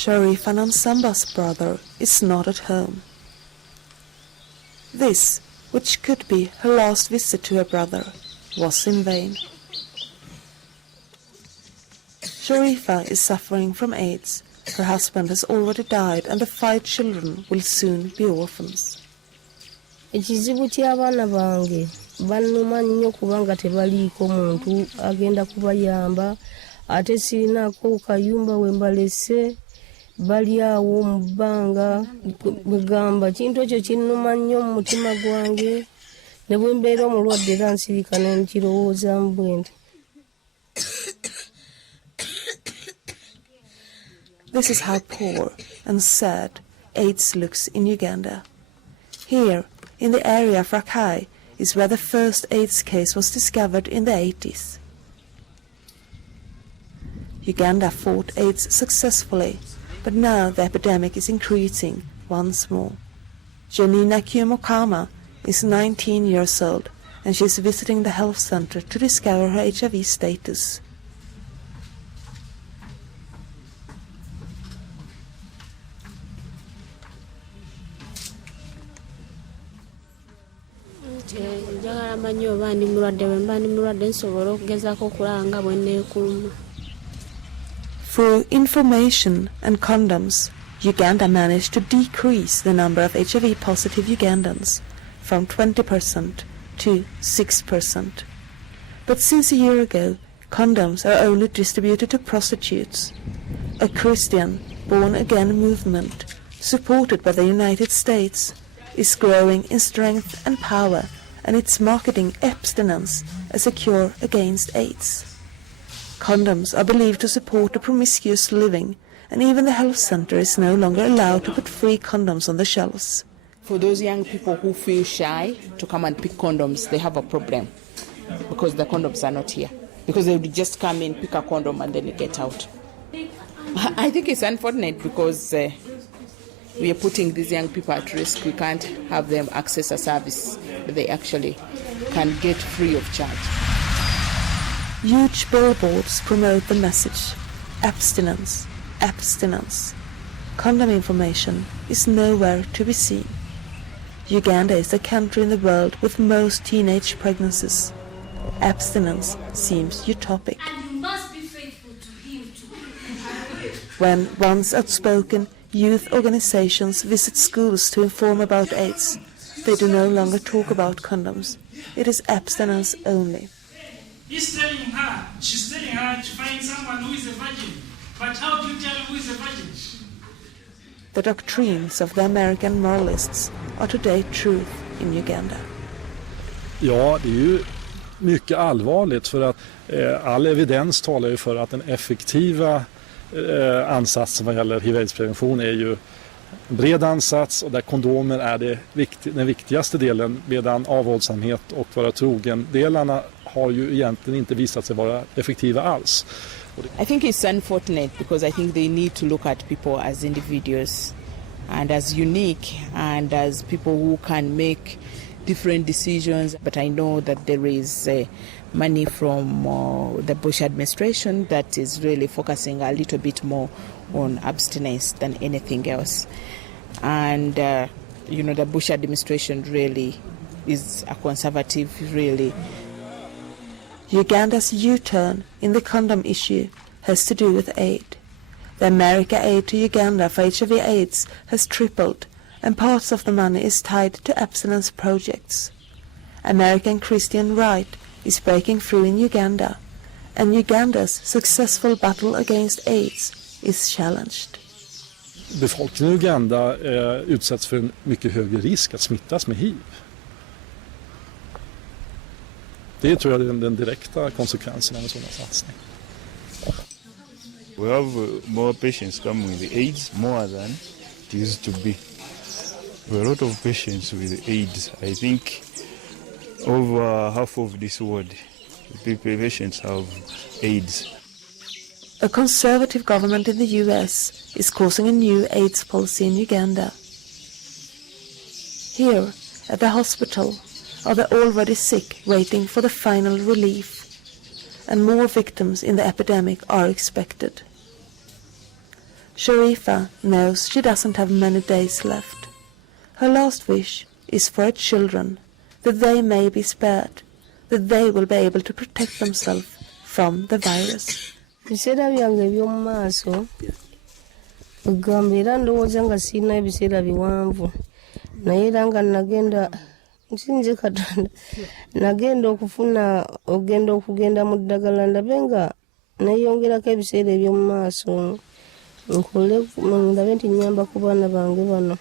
Sharifa Nansamba's brother is not at home. This, which could be her last visit to her brother, was in vain. Sharifa is suffering from AIDS. Her husband has already died and the 5 children will soon be orphans. Ekizibu ky'abaana bange bannuma nnyo kubanga tebaliiko muntu agenda kubayamba ate sirinaako kayumba we mbalese bali awo mu bbanga begamba kintu ekyo kinnuma nnyo mu mutima gwange ne bwe mbeera omulwadde era nsirika ne nkirowoozamu bwe nti. This is how poor and sad AIDS looks in Uganda. Here, in the area of Rakai, is where the first AIDS case was discovered in the 80s. Uganda fought AIDS successfully, but now the epidemic is increasing once more. Janina Kyomokama is 19 years old and she is visiting the health center to discover her HIV status. Through information and condoms, Uganda managed to decrease the number of HIV-positive Ugandans from 20% to 6%. But since a year ago, condoms are only distributed to prostitutes. A Christian born-again movement, supported by the United States, is growing in strength and power, and it's marketing abstinence as a cure against AIDS. Condoms are believed to support a promiscuous living, and even the health center is no longer allowed to put free condoms on the shelves. For those young people who feel shy to come and pick condoms, they have a problem because the condoms are not here. Because they would just come in, pick a condom, and then get out. I think it's unfortunate because we are putting these young people at risk. We can't have them access a service that they actually can get free of charge. Huge billboards promote the message, abstinence, abstinence. Condom information is nowhere to be seen. Uganda is the country in the world with most teenage pregnancies. Abstinence seems utopic. When once outspoken youth organizations visit schools to inform about AIDS, they do no longer talk about condoms. It is abstinence only. She's telling her to find someone who is a virgin. But how do you tell who is a virgin? The doctrines of the American moralists are today truth in Uganda. Ja, det är ju mycket allvarligt för att all evidens talar ju för att den effektiva ansatsen vad gäller HIV-AIDS-prevention är ju en bred ansats och där kondomer är den viktigaste delen, medan avhållsamhet och vara trogen-delarna har ju egentligen inte visat sig vara effektiva alls. I think it's unfortunate because I think they need to look at people as individuals and as unique and as people who can make different decisions. But I know that there is money from the Bush administration that is really focusing a little bit more on abstinence than anything else. And, the Bush administration really is a conservative, really. Uganda's U-turn in the condom issue has to do with aid. The American aid to Uganda for HIV/AIDS has tripled, and parts of the money is tied to abstinence projects. American Christian right is breaking through in Uganda, and Uganda's successful battle against AIDS is challenged. Befolkningen i Uganda utsätts för en mycket högre risk att smittas med HIV. Det tror jag är den direkta konsekvensen av en sådan satsning. We have more patients coming with AIDS, more than it used to be. We have a lot of patients with AIDS. I think over half of this world, patients have AIDS. A conservative government in the US is causing a new AIDS policy in Uganda. Here, at the hospital, are the already sick waiting for the final relief, and more victims in the epidemic are expected. Sharifa knows she doesn't have many days left. Her last wish is for her children, that they may be spared, that they will be able to protect themselves from the virus. Biseera byange eby'omu maaso ogamba era ndowooza nga sirina ebiseera biwanvu naye era nga nagenda nsinze Katonda nagenda okugenda mu ddagala ndabe nga neyongerako ebiseera eby'omu maaso nkole ndabe nti nyamba ku baana bange bano.